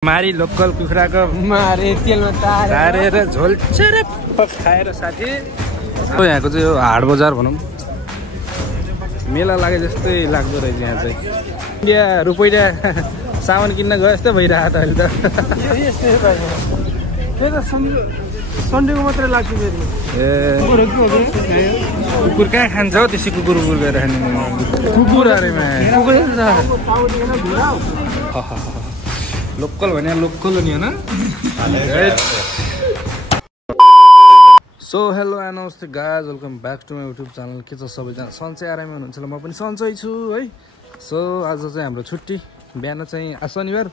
मारी local कुखुराको मारे तेलमा तारेर झोल चरप खाएर साथी। यहाँको चाहिँ यो हाट बजार भनौँ मेला लागे जस्तै लाग्दो रहेछ यहाँ चाहिँ। इन्डिया रुपैयाँ सामान किन्न गयो जस्तै भइरहेको त अहिले त। सन्डेको मात्रै लाग्छ फेरि। ए कुकुर कहाँ खान्छ हौ त्यसै कुकुर गएर खाने कुकुर अरेमा लोकल भने लोकल हो नि होइन। सो हेलो एन्ड नमस्ते guys, welcome back to my YouTube channel. के छ सबैजना सन्चै आरामै हुनुहुन्छ होला, म पनि सन्चै छु है। सो आज चाहिँ हाम्रो छुट्टी, बिहान चाहिँ शनिबार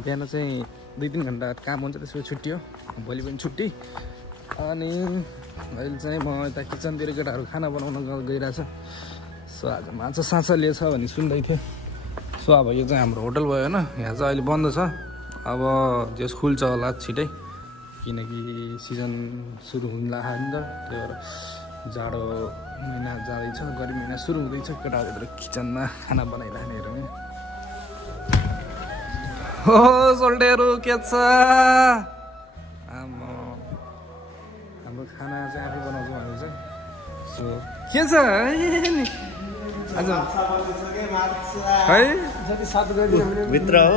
बिहान चाहिँ 2-3 घन्टा काम हुन्छ, त्यसपछि छुट्टी हो। भोलि पनि छुट्टी। अनि अहिले चाहिँ म यता किचनतिर केटाहरू खाना बनाउन गइरहेछ। सो आज माछा साछा लिएछ भन्ने सुन्दै थियो। सो अब यो चाहिँ हाम्रो होटल भयो होइन, यहाँ चाहिँ अहिले बन्द छ। अब जस खुल्छ होला छिटै, किनकि सिजन सुरु हुन लाग्यो नि त। त्यही भएर जाडो महिना जाँदैछ, गर्मी महिना सुरु हुँदैछ। केटाहरू किचनमा खाना बनाइराख्ने हेरौँ। हो सोल्टेहरू के छ? हाम्रो खाना चाहिँ आफै बनाउँछौँ हामी चाहिँ। सो के छ आज है भित्र हो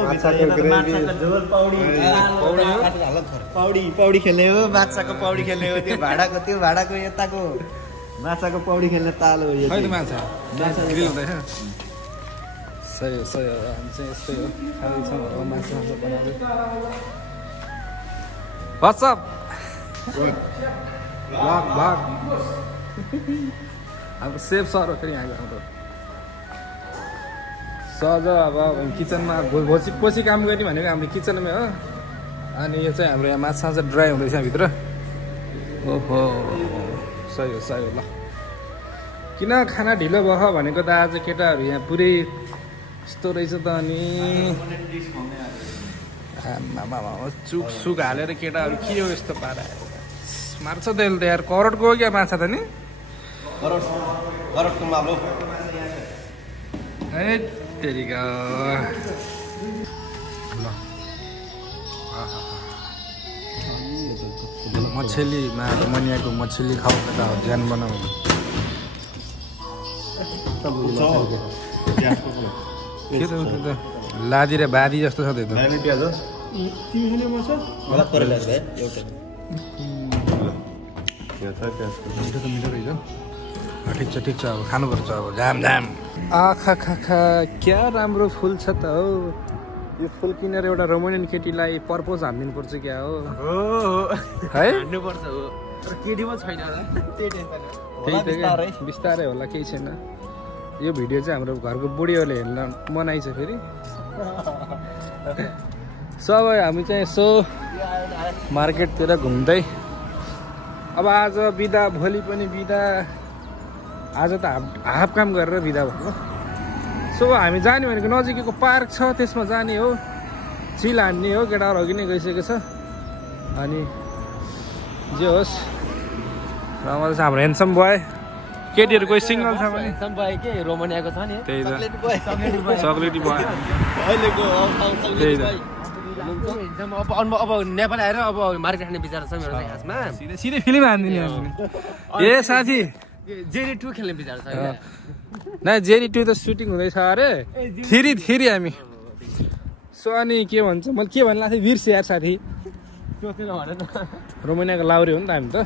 पौडी खेल्ने हो, माछाको पौडी खेल्ने हो। त्यो भाडाको यताको माछाको पौडी खेल्ने ताल हो यो। माछा ग्रिल हुँदैछ। सही हो सही हो, हामी चाहिँ यस्तै हो, खाँदैछौँ माछा बनाउँदै। वाट्सअप भाग हाम्रो सेफ सर हो फेरि यहाँको हाम्रो सहज। अब किचनमा पछि काम गर्ने भनेको हाम्रो किचनमै हो। अनि यो चाहिँ हाम्रो यहाँ माछा चाहिँ ड्राई हुँदैछ भित्र। ओहो सही हो सही हो। ल किन खाना ढिलो भयो भनेको त आज केटाहरू यहाँ पुरै यस्तो रहेछ त। अनि चुक सुक हालेर केटाहरू के हो यस्तो पारा मार्छ त यसले त यार। करोडको हो क्या माछा त नि? करोडको मामलो ए तेरिका। मछली मनियाको मछली खाऊ त ज्यान बनाऊ। के त लादी र बादी जस्तो छ त्यो त। मिठो रहेछ। ठिक छ अब खानुपर्छ अब जाम जाम। आखा खाखा क्या राम्रो फुल छ त हौ। यो फुल किनेर एउटा रोमानियन केटीलाई पर्पोज हानिदिनु पर्छ क्या हो है? हान्नुपर्छ हो, तर केटी पो छैन होला। त्यही त बिस्तारै होला, केही छैन। यो भिडियो चाहिँ हाम्रो घरको बुढीहरूले हेर्न मनाइ छ फेरि। सो अब हामी चाहिँ यसो मार्केटतिर घुम्दै, अब आज बिदा भोलि पनि बिदा, आज त हाफ काम गरेर बिदा भएको। सो हामी जाने भनेको नजिकैको पार्क छ, त्यसमा जाने हो। चिल हान्ने हो, केटाहरू अघि नै गइसकेको छ। अनि जे होस् रमाइलो छ। हाम्रो ह्यान्डसम बोय, केटीहरू कोही सिङ्गल छ भने रोमानियाको छ नि, त्यही त चक्लेटी बोय त्यही त। अब नेपाल आएर अब मार्केट खाने विचार छ मेरो चाहिँ खासमा। सिधै फिल्म हान्दिने ए साथी। जेरी 2 खेल्ने विचार छ। न जेरी 2 त सुटिङ हुँदैछ अरे, फेरि हामी। सो अनि के भन्छ, मैले के भन्नु थिएँ बिर्सेँ यार साथी। रोमानियाको लाउरे हो नि त हामी त।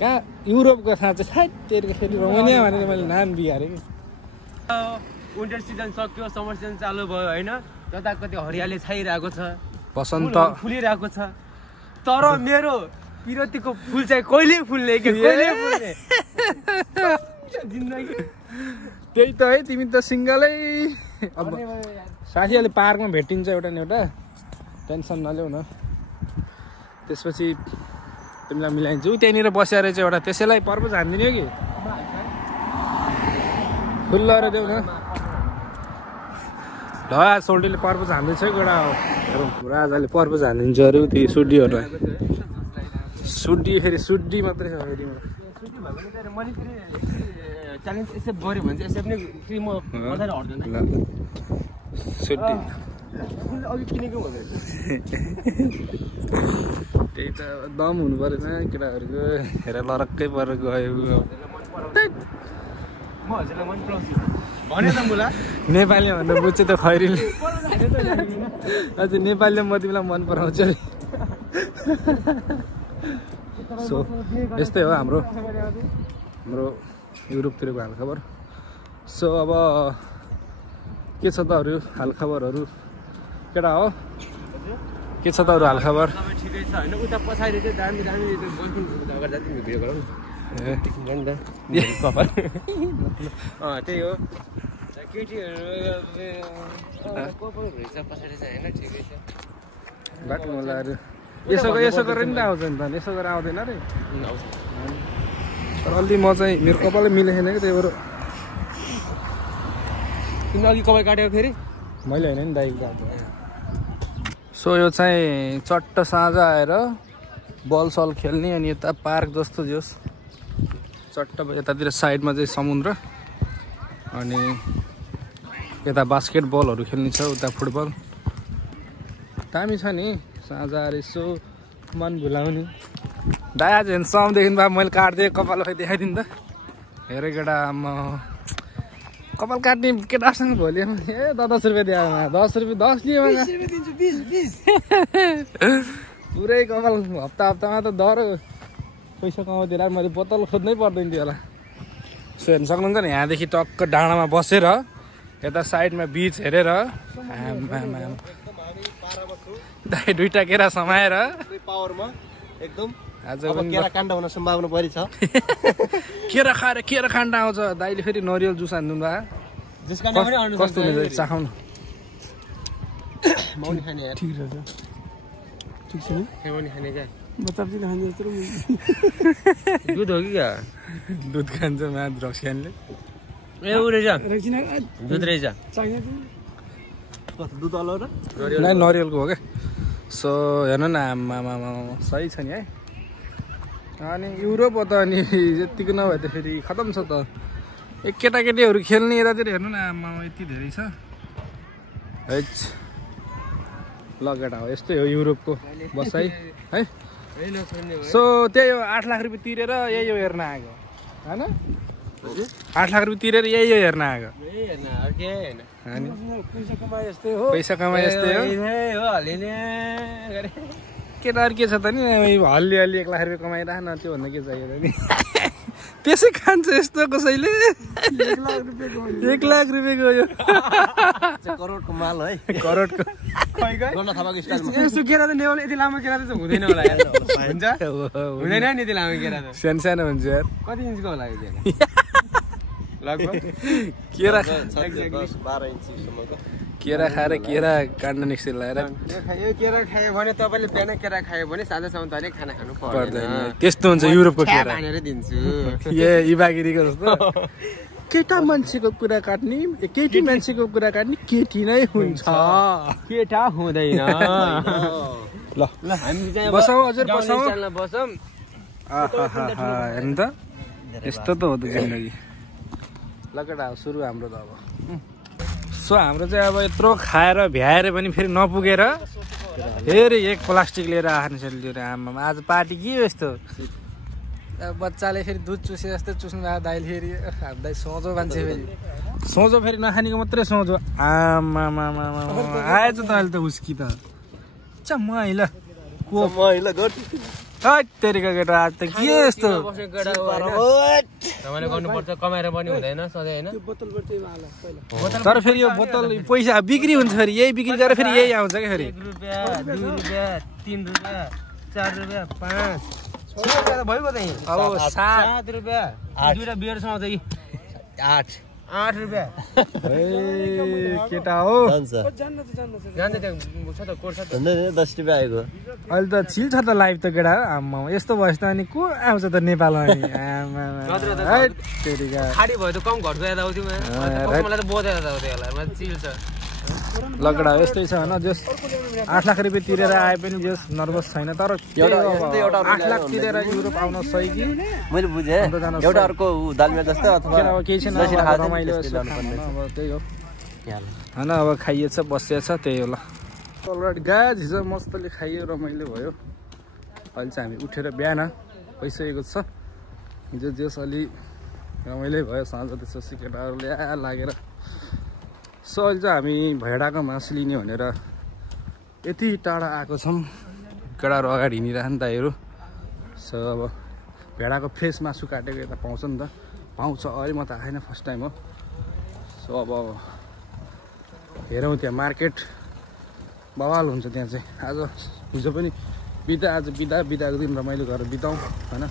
कहाँ युरोपको साँच्चै सायद फेरि रोमानिया भनेर मैले नाम बिगारेँ कि। विन्टर सिजन सक्यो, समर सिजन चालु भयो होइन। जताकति हरियाली छाइरहेको छ, बसन्त फुलिरहेको छ। तर मेरो पिरतीको फुल चाहिँ कहिले फुल्ने कि कहिले फुल्ने जिन्दगी। त्यही त है, तिमी त सिङ्गलै। अब साथीहरूले पार्कमा भेटिन्छ एउटा न एउटा, टेन्सन नल्याउ न। त्यसपछि तिमीलाई मिलाइदिन्छु। त्यहीँनिर बसेर चाहिँ एउटा त्यसैलाई पर्पज हानिदिने हो कि खुल्ला देऊ न। ढा सोल्टीले पर्पज हान्दैछ एउटा हेरौँ। राजाले पर्पज हानिदिन्छ अरे त्यो सुड्डीहरूलाई। सुड्डी फेरि सुड्डी मात्रै छ फेरि। च्यालेन्ज एक्सेप्ट गऱ्यो भने चाहिँ यसरी पनि फेरि म मजाले हट्दैन। अघि किनेको भनेर त्यही त दम हुनु परेन केटाहरूको हेर लरक्कै परेर गयो म हजुरलाई मन पराउँछु भने त मुला नेपाली भन्दा बुझ्छ त खैरीले अझै नेपालीले म तिमीलाई मन पराउँछ सो यस्तै हो हाम्रो युरोपतिरको हालखबर सो अब के छ त अरू हालखबरहरू केटा हो के छ त अरू हालखबर ठिकै छ होइन उता पछाडि चाहिँ दामी दामी अगाडि जाति भिडियो गरौँ न कपाल त्यही हो केटीहरू पछाडि चाहिँ होइन ठिकै छ बाटो मलाई यसो गरेर नि आउँछ नि त यसो गरेर आउँदैन रे तर अलि म चाहिँ मेरो कपालै मिलेन कि त्यही भएर तिमीले अघि कपाल काट्यो फेरि मैले होइन नि दाइको काट्यो सो यो चाहिँ चट्ट साँझ आएर बल सल खेल्ने अनि यता पार्क जस्तो जोस् चट्ट यतातिर साइडमा चाहिँ समुद्र अनि यता बास्केट बलहरू खेल्ने छ उता फुटबल दामी छ नि साँझ आएर यसो मन भुलाउने दाइ आज हेर्नु भए मैले काटिदिएँ कपाल खै देखाइदिनु त हेर केटा आमा कपाल काट्ने केटासँग भोलि ए 10 रुपियाँ दियो 10 रुपियाँ 10 लियो पुरै कपाल हप्तामा त दर पैसा कमाउँदिएर मैले बोतल खोज्नै पर्दैन थियो होला सो हेर्नु सक्नुहुन्छ नि यहाँदेखि टक्क डाँडामा बसेर यता साइडमा बिच हेरेर दाइ दुईटा केरा समाएर पावरमा एकदम आज केरा काण्ड हुन सम्भावना बढी छ केरा खाएर केरा खान्ड आउँछ दाइले फेरि नरिवल जुस हान्नु भए कस्तो हुन्छ चाखाउनु मौनी खाने यार ठिक रहेछ ठिक छ नि मौनी खाने क्या बच्चाले खान्छ जस्तो दुध हो कि क्या दुध खान्छ म्याद रक्सियानले ए उ रहेछ दुध रहेछ दुध अलो र नरिवलको हो क्या सो हेर्नु न आमा सही छ नि है अनि युरोप हो त अनि यतिको नभए त फेरि खतम छ त एक केटाकेटीहरू खेल्ने यतातिर हेर्नु न आमा यति धेरै छ है ल केटा हो यस्तै हो युरोपको बसाइ है सो त्यही हो 8 लाख रुपियाँ तिरेर यही हो हेर्न आएको होइन 8 लाख रुपियाँ तिरेर यही हो हेर्न आएको पैसा कमाए यस्तै हो केटाहरू के छ त नि हल्ली 1 लाख रुपियाँ कमाइरह न त्योभन्दा के चाहियो त नि त्यसै खान्छ यस्तो कसैले 1 लाख रुपियाँको यो करोडको माल है करोडको यस्तो केरा त नेवाल यति लामो केरा त हुँदैन होला यार हुन्छ हुँदैन नि यति लामो केरा त सानो हुन्छ यार कति इन्चको होला यो केरा लगभग केरा 10-12 इन्चसम्मको केरा खाएर केरा काट्न निस्केर लगाएर यो केरा खायो भने तपाईँले बिहान केरा खायो भने साँझसम्म त खाना खानु पर्दैन त्यस्तो हुन्छ युरोपको केरा हानेर दिन्छु इबागिरीको जस्तो केटा मान्छेको कुरा काट्ने केटी मान्छेको कुरा काट्ने केटी नै हुन्छ केटा हुँदैन ल हामी चाहिँ बसौँ हजुर बसौँ बसौँ हेर्नु त यस्तो त हो त जिन्दगी ल केटा सुरु हाम्रो त अब सो हाम्रो चाहिँ अब यत्रो खाएर भ्याएर पनि फेरि नपुगेर फेरि एक प्लास्टिक लिएर आख्ने छ लिएर आमामा आज पार्टी के हो यस्तो बच्चाले फेरि दुध चुसे जस्तै चुस्नु भएको दाइले फेरि दाइ सोझो मान्छे फेरि सोझो फेरि नखानेको मात्रै सोझो आमामा आएछ त अहिले त उस्की त महिला तेरिका केटा आज त के यस्तो गर्नुपर्छ कमाएर पनि हुँदैन सधैँ होइन तर फेरि यो बोतल पैसा बिक्री हुन्छ फेरि यही बिक्री गरेर फेरि यही आउँछ क्या फेरि 1 रुपियाँ 2 रुपियाँ 3 रुपियाँ 4 रुपियाँ 5 6 रुपियाँ त भइगयो त अब 7 रुपियाँ 2टा बियरसँग चाहिँ 8 रुपियाँ केटा हो जान्छ त्यहाँ छ त कोर्स छ त 10 रुपियाँ आएको अहिले त छिल छ त लाइभ त केटा आमा यस्तो भएछ त अनि को आउँछ त नेपालमा अनि खाडी भयो त कम घरको यताउतिमा मलाई त बोध यताउति होला चिल छ लगडा यस्तै छ होइन जस 8 लाख रुपियाँ तिरेर आए पनि जस नर्भस छैन तर 8 लाख तिरेर युरोप आउन सही कि मैले बुझेँ एउटा अर्को दालमिया जस्तो अथवा केही छैन रमाइलो अब त्यही हो होइन अब खाइएछ बसिएछ त्यही होला अलरेडी गाज हिजो मस्तले खाइयो रमाइलो भयो अहिले चाहिँ हामी उठेर बिहान भइसकेको छ हिजो जस अलि रमाइलो भयो साँझ त्यसपछि केटाहरूले लागेर सो अहिले चाहिँ हामी भेडाको मासु लिने भनेर यति टाढा आएको छौँ केटाहरू अगाडि हिँडिरहन् दाइहरू सो अब भेडाको फ्रेस मासु काटेको यता पाउँछ नि त पाउँछ अहिले म त आएन फर्स्ट टाइम हो सो अब हेरौँ त्यहाँ मार्केट बवाल हुन्छ त्यहाँ चाहिँ आज हिजो पनि आज बिदाको दिन रमाइलो गरेर बिताउँ होइन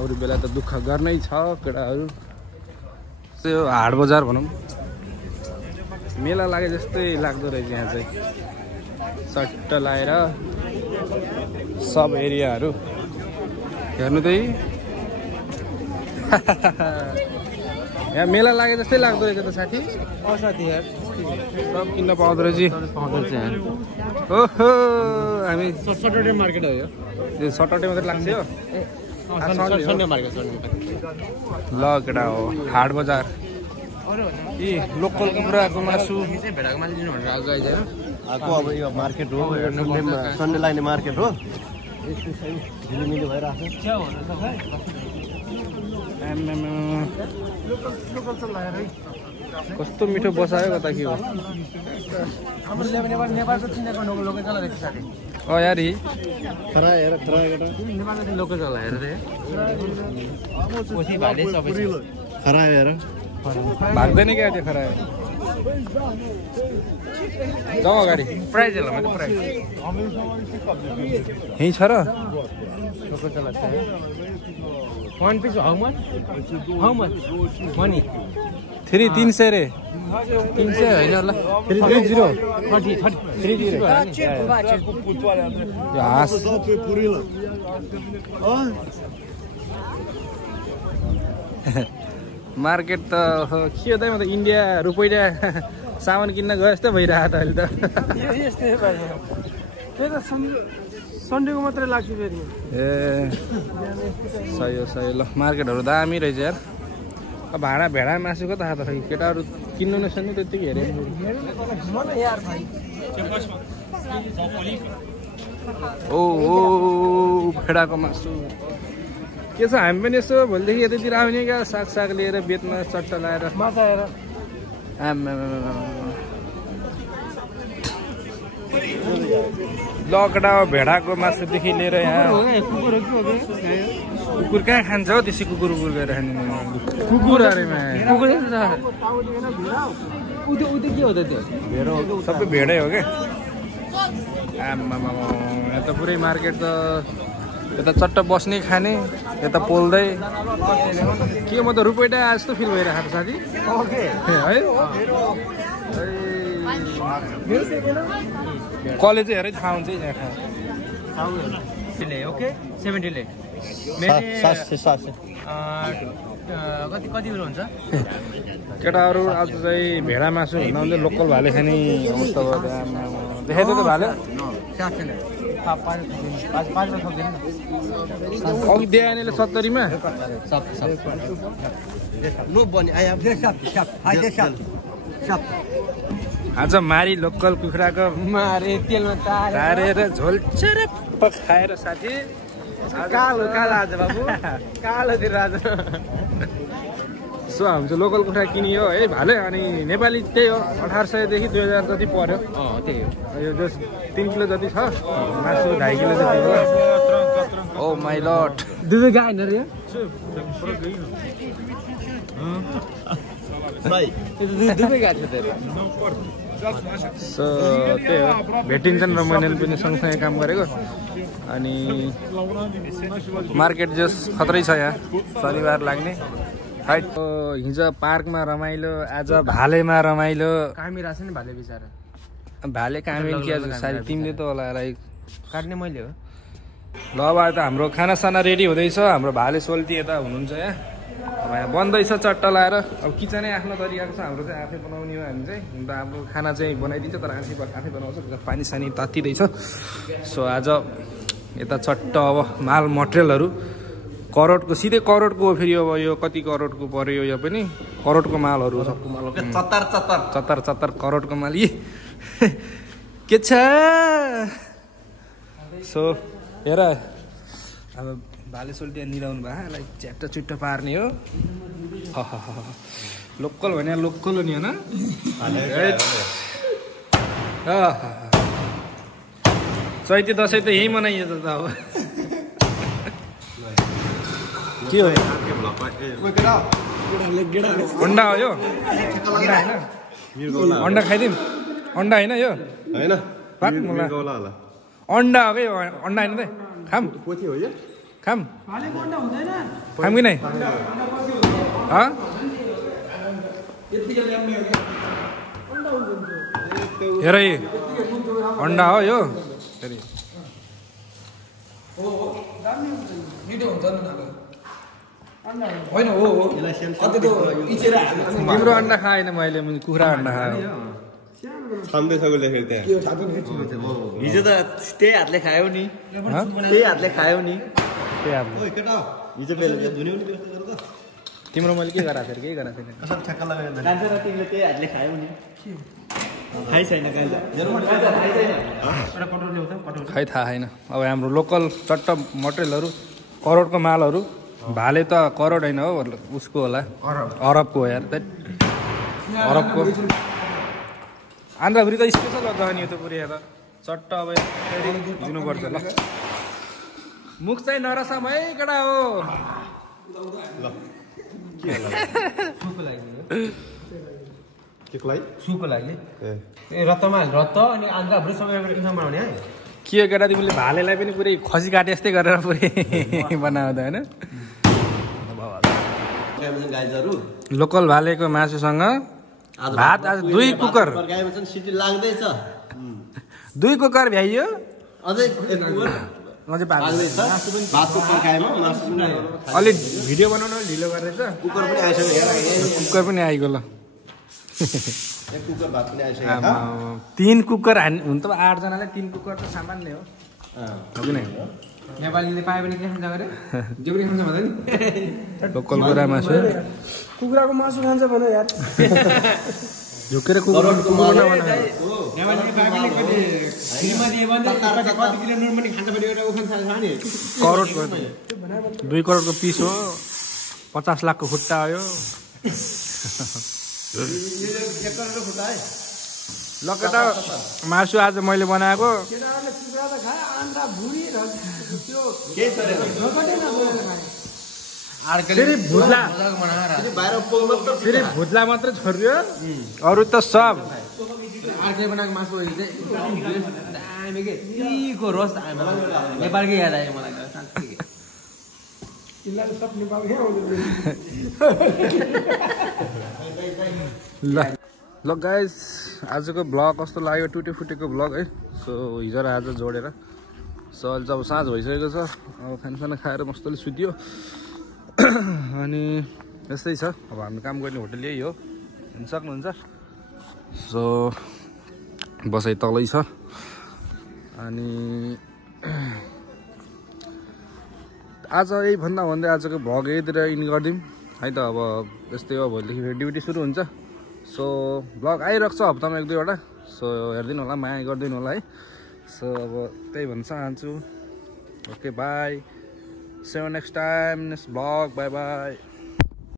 अरू बेला त दुःख गर्नै छ केटाहरू त्यो हाट बजार भनौँ मेला लागे जस्तै लाग्दो रहेछ यहाँ चाहिँ सट्ट लाएर सब एरियाहरू हेर्नु त यहाँ मेला लागे जस्तै लाग्दो रहेछ त साथी साथी यार सब किन्न पाउँदो रहेछ ओहो हामी सटरडे मार्केट हो यो त्यो सटरडे मात्रै लाग्छ यो सन्डे मार्केट ल केटा हो हाट बजार यी लोकलको पुराको मासु भेडाको मासु लिनु भनेर आज आइज आएको अब यो मार्केट हो सन्डे लाग्ने मार्केट हो झिलिमिली भइरहेको कस्तो मिठो बसायो कता के हो नेपालको चिनाको लोकल चला रहेछ साथी यार खरा हेर नेपालको लोकल चला हेर रे कोसी भाले सबै खरा हेर भाग्दैन क्या त्यो खरा जाउँ अगाडि प्राइस होला मात्र प्राइस यहीँ छ र लोकल चला छ वन पिस हाउ मच मनी 300 रे 300 हैन होला 330 हाँस मार्केट त के हो त म त इन्डिया रुपैयाँ सामान किन्न गए जस्तै भइरहेको त अहिले त त्यही त सन्डेको मात्रै लाग्छ फेरि ए सही हो ल मार्केटहरू दामी रहेछ यार भाडा भेडा मासु कता खाँदा खै केटाहरू किन्नु नसक्नु त्यतिकै हेऱ्यो ओ भेडाको मासु के छ हामी पनि यसो भोलिदेखि यतातिर आउने क्या साग लिएर बेतमा चट्टा लाएर लकडा भेडाको मासुदेखि लिएर यहाँ कुकुर कहाँ खान्छ हौ त्यसै कुकुर गएर खाने कुकुर अरेमा के हो त त्यो भेडा हो सबै भेडै हो क्या आमामा यहाँ त पुरै मार्केट त यता चट्ट बस्ने खाने यता पोल्दै के म त रुपैयाँ जस्तो फिल भइरहेको छ साथी है कलेज हेरै थाहा हुन्छ यहाँ ओके 70 ले कति बेला हुन्छ केटाहरू आज चाहिँ भेडा मासु भन्दा लोकल भाले खाने अवस्था भयो देखाइदियो त भाले अघि दिएले 70मा आज मारी लोकल कुखुराको मारे तेलमा तारेर झोल चरप खाएर साथी कालो आज बाबु कालोतिर आज सो हामी चाहिँ लोकल कुखुरा किनियो है भाले अनि नेपाली त्यही हो 1800 देखि 2000 जति पर्यो त्यही हो यो जस 3 किलो जति छ मासु 2.5 किलो जति हो ओ माइ लर्ड दुधै गाएन रे दुधै गाछ त सो त्यही हो भेटिन्छन् र मैले पनि सँगसँगै काम गरेको अनि मार्केट जस खतरै छ यहाँ शनिबार लाग्ने हाइट हिजो पार्कमा रमाइलो आज भालेमा रमाइलो कामी रहेछ नि भाले बिचारा भाले कामी के आज सारी तिमीले त होला लाइक काट्ने मैले हो ल अब त हाम्रो खानासाना रेडी हुँदैछ हाम्रो भाले सोल्टी यता हुनुहुन्छ यहाँ अब यहाँ बन्दैछ चट्टा लाएर अब किचनै आफ्नो तरिकाको छ हाम्रो चाहिँ आफै बनाउने हो हामी चाहिँ हुन त हाम्रो खाना चाहिँ बनाइदिन्छ तर आफै बनाउँछ पानी सानी तातिँदैछ सो आज यता चट्ट अब माल मटेरियलहरू करोडको सिधै करोडको हो फेरि अब यो कति करोडको पर्यो यो पनि करोडको मालहरू सबको माल चत्तर करोडको माल यी के छ सो हेर अब भाले सोल्टिया निराउनु भयो यसलाई च्याट्ट चुट्ट पार्ने हो लोकल भने लोकल हो नि होइन चैते दसैँ त यहीँ मनाइयो त अब के हो अन्डा हो यो अन्डा खाइदिउँ अन्डा होइन यो अन्डा हो क्या अन्डा होइन त खाम खाम खाम कि नै हेर अन्डा हो यो तिम्रो अन्डा खाएन मैले कुखुरा अन्डा खायो हिजो त त्यही हातले खायो नि तिम्रो मैले के गराएको थिएँ केही गराएको थिएन खै थाहा छैन अब हाम्रो लोकल चट्ट मटेरियलहरू करोडको मालहरू भाले त करोड होइन हो उसको होला अरबको हो यार अरबको आन्ध्रभरि त स्पेसल हो त नि यो त पुरै हेर चट्ट अब दिनुपर्छ ल मुख चाहिँ नरसम है केटा हो सुको लागि रत्तमा रत्त अनि आन्ध्रभरि सबै बनाउने है के हो केटा तिमीले भालेलाई पनि पुरै खसी काटे जस्तै गरेर पुरै बनाउँदा होइन लोकल भालेको मासुसँग भात आज 2 कुकर भ्याइयो अझै अलि भिडियो बनाउनु ढिलो गरेछ कुकर पनि आइगयो ल 3 कुकर हुन त 8 जनालाई 3 कुकर त सामान्य हो कि नै नेपालीले पाए पनि के खान्छ गरे जे पनि खान्छ भन्दा नि लोकल कुखुरा मासु कुखुराको मासु खान्छ भने यार झुकेर कुखुराको मासु नेपालीले पाए पनि कति फ्रीमा दिए भने कति किलो नुन पनि खान्छ भने एउटा उखान छ नि करोडको 2 करोडको पिस हो 50 लाखको खुट्टा हो यो लकेटा मासु आज मैले बनाएको फेरि भुत्ला मात्रै छोड्यो अरू त सब बनाएको मासु रस नेपालकै याद आयो मलाई ल गाइस आजको ब्लग कस्तो लाग्यो टुटे फुटेको ब्लग है सो हिजो र आज जोडेर सो अहिले चाहिँ अब साँझ भइसकेको छ अब खानासाना खाएर मस्तले सुत्यो अनि यस्तै छ अब हामी काम गर्ने होटल यही हो हिँड्न सक्नुहुन्छ सो बसाइ तलै छ अनि आज यही भन्दा भन्दै आजको भ्लग यहीतिर इन गरिदिउँ है त अब यस्तै हो भोलिदेखि फेरि ड्युटी सुरु हुन्छ सो ब्लग आइरहेको छ हप्तामा 1-2 सो हेरिदिनु होला माया गरिदिनु होला है सो अब त्यही भन्न चाहन्छु okay bye see you next time next blog bye by